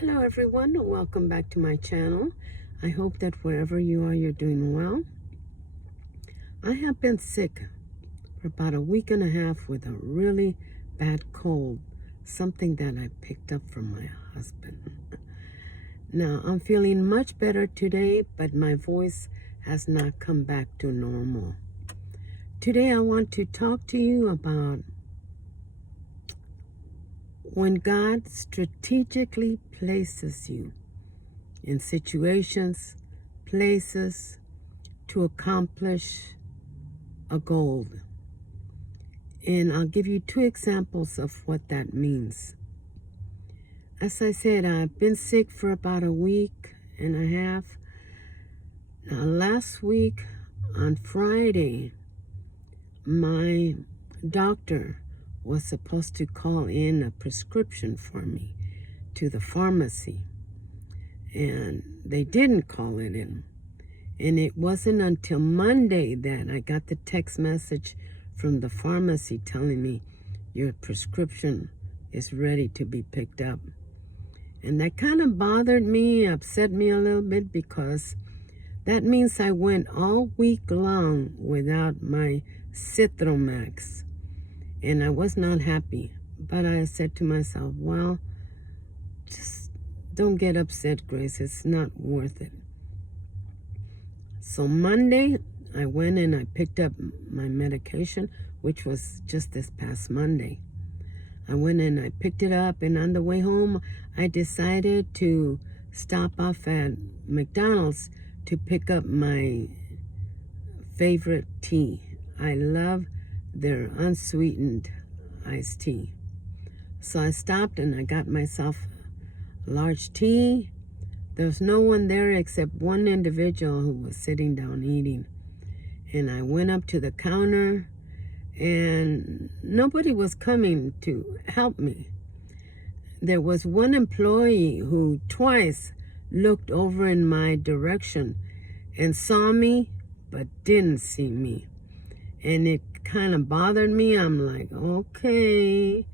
Hello everyone, welcome back to my channel. I hope that wherever you are, you're doing well. I have been sick for about a week and a half with a really bad cold, something that I picked up from my husband. Now, I'm feeling much better today, but my voice has not come back to normal. Today I want to talk to you about when God strategically places you in situations, places to accomplish a goal. And I'll give you two examples of what that means. As I said, I've been sick for about a week and a half. Now, last week on Friday, my doctor was supposed to call in a prescription for me to the pharmacy, and they didn't call it in. And it wasn't until Monday that I got the text message from the pharmacy telling me your prescription is ready to be picked up. And that kind of bothered me, upset me a little bit, because that means I went all week long without my Citromax. And I was not happy. But I said to myself, well, just don't get upset, Grace. It's not worth it. So Monday, I went and I picked up my medication, which was just this past Monday. I went and I picked it up, and on the way home, I decided to stop off at McDonald's to pick up my favorite tea. I love their unsweetened iced tea. So I stopped and I got myself a large tea. There was no one there except one individual who was sitting down eating. And I went up to the counter, and nobody was coming to help me. There was one employee who twice looked over in my direction and saw me, but didn't see me. And it kind of bothered me. I'm like, okay,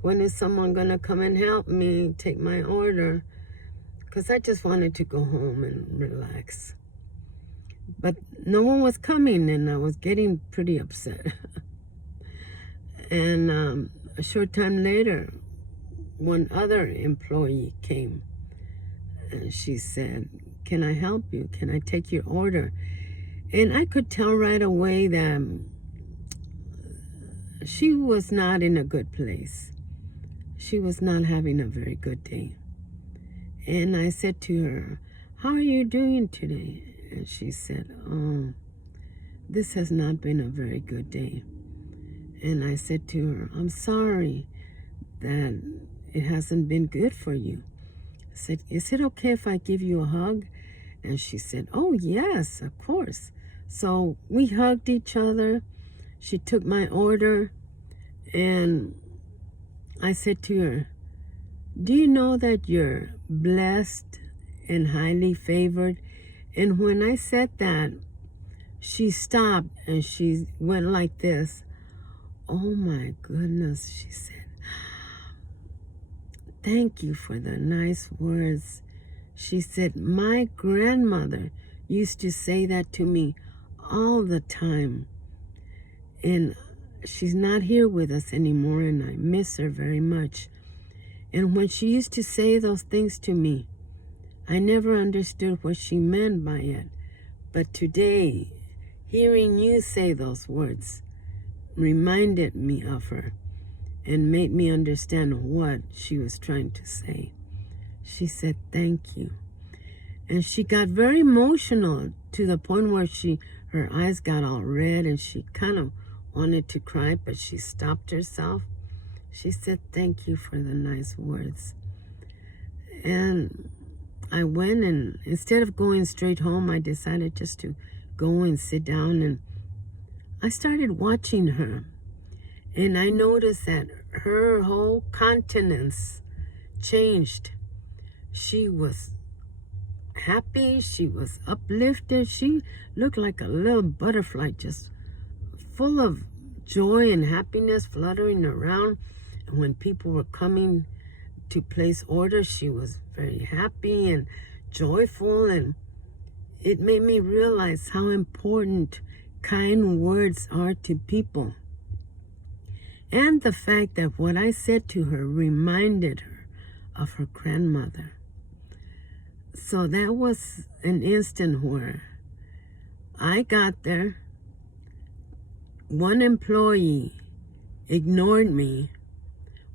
when is someone going to come and help me take my order? Because I just wanted to go home and relax. But no one was coming, and I was getting pretty upset. And a short time later, one other employee came, and she said, can I help you? Can I take your order? And I could tell right away that she was not in a good place. She was not having a very good day. And I said to her, how are you doing today? And she said, oh, this has not been a very good day. And I said to her, I'm sorry that it hasn't been good for you. I said, is it okay if I give you a hug? And she said, oh, yes, of course. So we hugged each other. She took my order, and I said to her, do you know that you're blessed and highly favored? And when I said that, she stopped and she went like this. Oh my goodness, she said, thank you for the nice words. She said, my grandmother used to say that to me all the time. And she's not here with us anymore, and I miss her very much. And when she used to say those things to me, I never understood what she meant by it. But today, hearing you say those words reminded me of her and made me understand what she was trying to say. She said, thank you. And she got very emotional to the point where her eyes got all red, and she kind of wanted to cry, but she stopped herself. She said, thank you for the nice words. And I went, and instead of going straight home, I decided just to go and sit down, and I started watching her. And I noticed that her whole countenance changed. She was happy. She was uplifted. She looked like a little butterfly, just full of joy and happiness, fluttering around. And when people were coming to place orders, she was very happy and joyful, and it made me realize how important kind words are to people. And the fact that what I said to her reminded her of her grandmother. So that was an instant where I got there. One employee ignored me,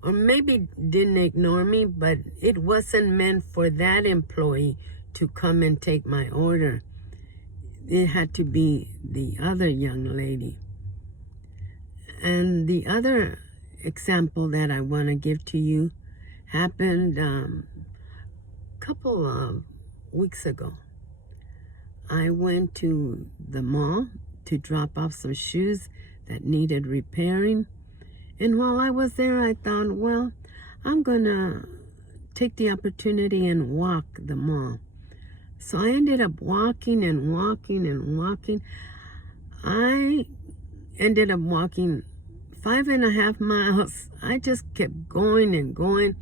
or maybe didn't ignore me, but it wasn't meant for that employee to come and take my order. It had to be the other young lady. And the other example that I want to give to you happened a couple of weeks ago. I went to the mall to drop off some shoes that needed repairing. And while I was there, I thought, well, I'm going to take the opportunity and walk the mall. So I ended up walking and walking and walking. I ended up walking 5.5 miles. I just kept going and going.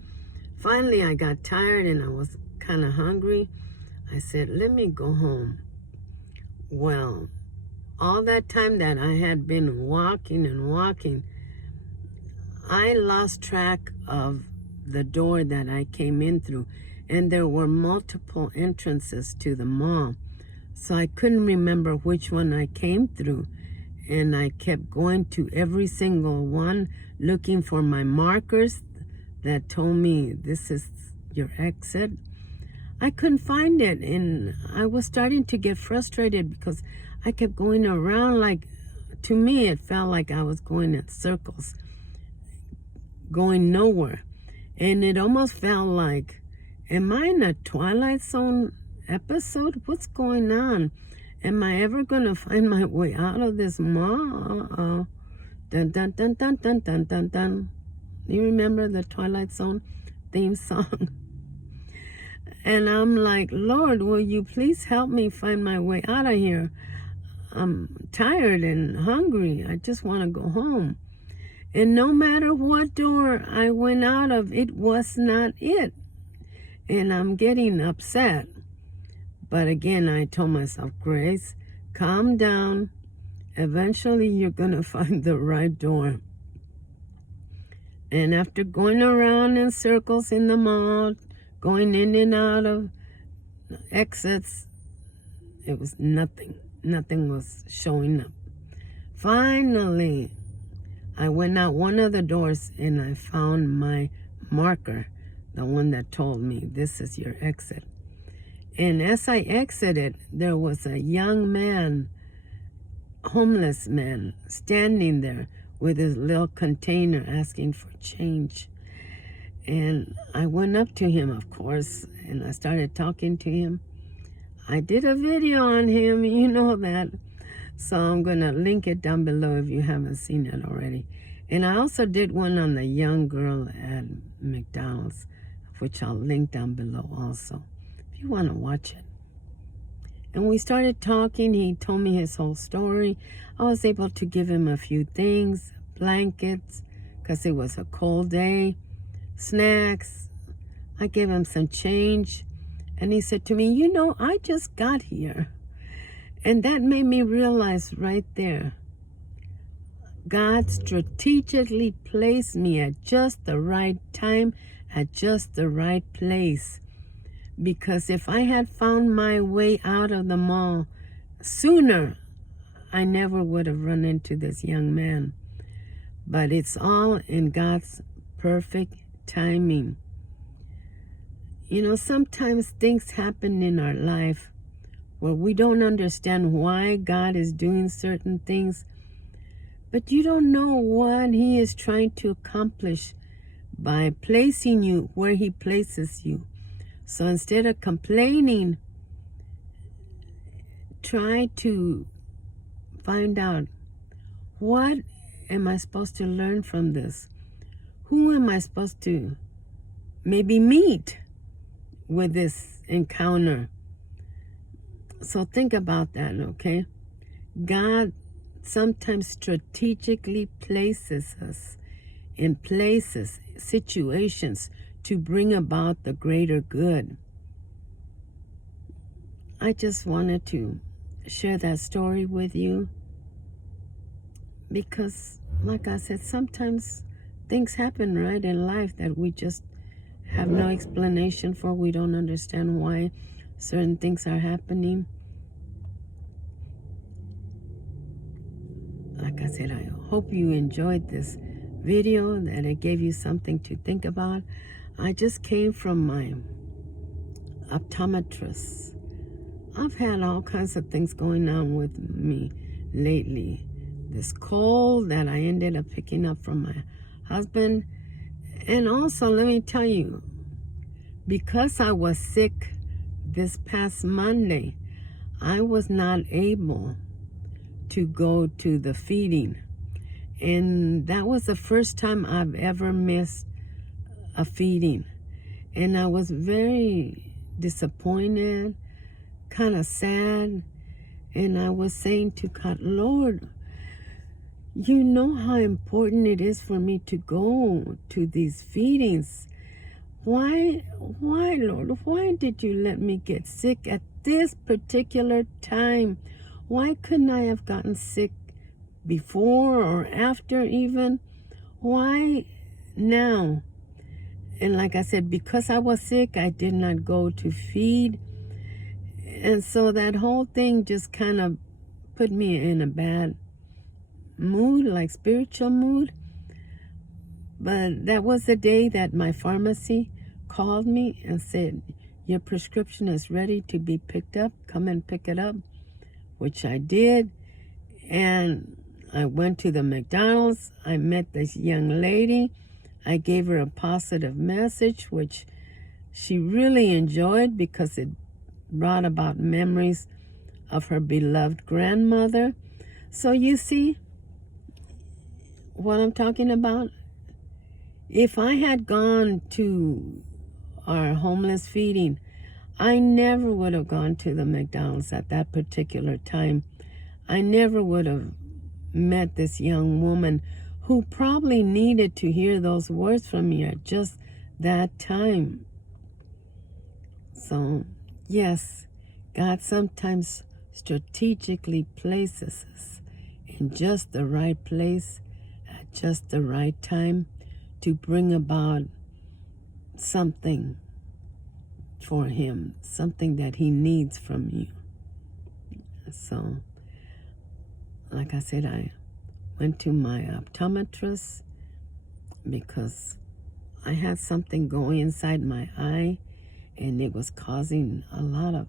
Finally, I got tired and I was kind of hungry. I said, let me go home. Well, all that time that I had been walking and walking, I lost track of the door that I came in through. And there were multiple entrances to the mall. So I couldn't remember which one I came through. And I kept going to every single one, looking for my markers that told me this is your exit. I couldn't find it, and I was starting to get frustrated because I kept going around. Like, to me, it felt like I was going in circles, going nowhere. And it almost felt like, am I in a Twilight Zone episode? What's going on? Am I ever going to find my way out of this mall? Dun, dun, dun, dun, dun, dun, dun, dun. You remember the Twilight Zone theme song? And I'm like, Lord, will you please help me find my way out of here? I'm tired and hungry. I just want to go home. And no matter what door I went out of, it was not it. And I'm getting upset. But again, I told myself, Grace, calm down. Eventually, you're going to find the right door. And after going around in circles in the mall, going in and out of exits, it was nothing. Nothing was showing up. Finally, I went out one of the doors and I found my marker, the one that told me this is your exit. And as I exited, there was a young man, homeless man, standing there with his little container asking for change. And I went up to him, of course, and I started talking to him. I did a video on him, you know that. So I'm going to link it down below if you haven't seen it already. And I also did one on the young girl at McDonald's, which I'll link down below also, if you want to watch it. And we started talking. He told me his whole story. I was able to give him a few things, blankets, because it was a cold day, snacks. I gave him some change. And he said to me, you know, I just got here. And that made me realize right there, God strategically placed me at just the right time, at just the right place. Because if I had found my way out of the mall sooner, I never would have run into this young man. But it's all in God's perfect timing. You know, sometimes things happen in our life where we don't understand why God is doing certain things, but you don't know what He is trying to accomplish by placing you where He places you. So instead of complaining, try to find out, what am I supposed to learn from this? Who am I supposed to maybe meet with this encounter? So think about that, okay? God sometimes strategically places us in places, situations, to bring about the greater good. I just wanted to share that story with you because, like I said, sometimes things happen right in life that we just have no explanation for. We don't understand why certain things are happening. Like I said, I hope you enjoyed this video, that it gave you something to think about. I just came from my optometrist. I've had all kinds of things going on with me lately. This cold that I ended up picking up from my husband. And also, let me tell you, because I was sick this past Monday, I was not able to go to the feeding. And that was the first time I've ever missed a feeding. And I was very disappointed, kind of sad. And I was saying to God, Lord, you know how important it is for me to go to these feedings. Why, Lord, why did you let me get sick at this particular time? Why couldn't I have gotten sick before or after even? Why now? And like I said, because I was sick, I did not go to feed. And so that whole thing just kind of put me in a bad mood, like spiritual mood. But that was the day that my pharmacy called me and said, your prescription is ready to be picked up. Come and pick it up, which I did. And I went to the McDonald's. I met this young lady. I gave her a positive message, which she really enjoyed because it brought about memories of her beloved grandmother. So you see what I'm talking about? If I had gone to our homeless feeding, I never would have gone to the McDonald's at that particular time. I never would have met this young woman who probably needed to hear those words from me at just that time. So, yes, God sometimes strategically places us in just the right place at just the right time to bring about something for him, something that he needs from you. So, like I said, I went to my optometrist because I had something going inside my eye and it was causing a lot of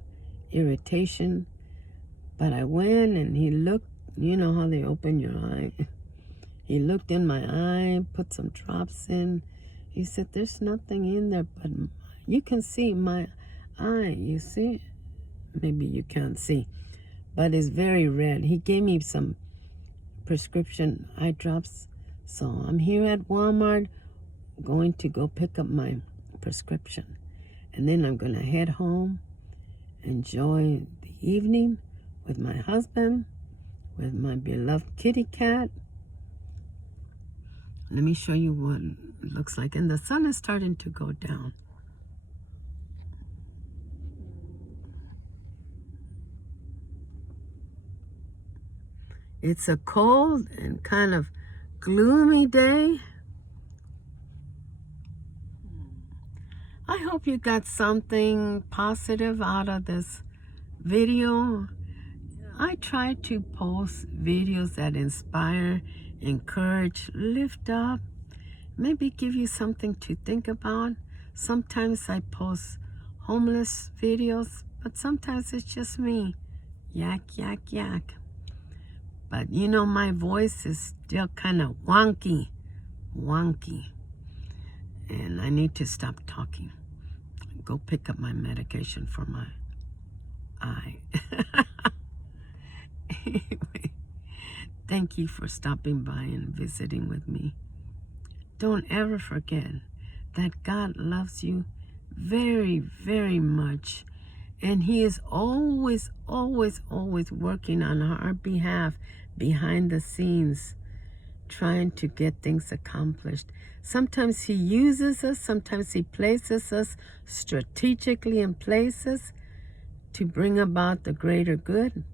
irritation. But I went and he looked, you know how they open your eye. He looked in my eye, put some drops in. He said, there's nothing in there, but you can see my eye. You see? Maybe you can't see, but it's very red. He gave me some prescription eye drops. So I'm here at Walmart going to go pick up my prescription. And then I'm going to head home, enjoy the evening with my husband, with my beloved kitty cat. Let me show you what it looks like. And the sun is starting to go down. It's a cold and kind of gloomy day. I hope you got something positive out of this video. I try to post videos that inspire, encourage, lift up, maybe give you something to think about. Sometimes I post homeless videos, but sometimes it's just me. Yak, yak, yak. But you know, my voice is still kind of wonky. And I need to stop talking. Go pick up my medication for my eye. Anyway, thank you for stopping by and visiting with me. Don't ever forget that God loves you very, very much. And he is always, always, always working on our behalf behind the scenes, trying to get things accomplished. Sometimes He uses us, sometimes He places us strategically in places to bring about the greater good.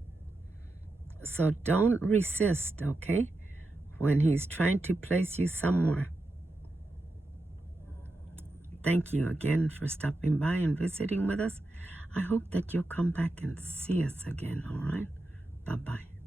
So don't resist, okay, when He's trying to place you somewhere. Thank you again for stopping by and visiting with us. I hope that you'll come back and see us again, all right? Bye-bye.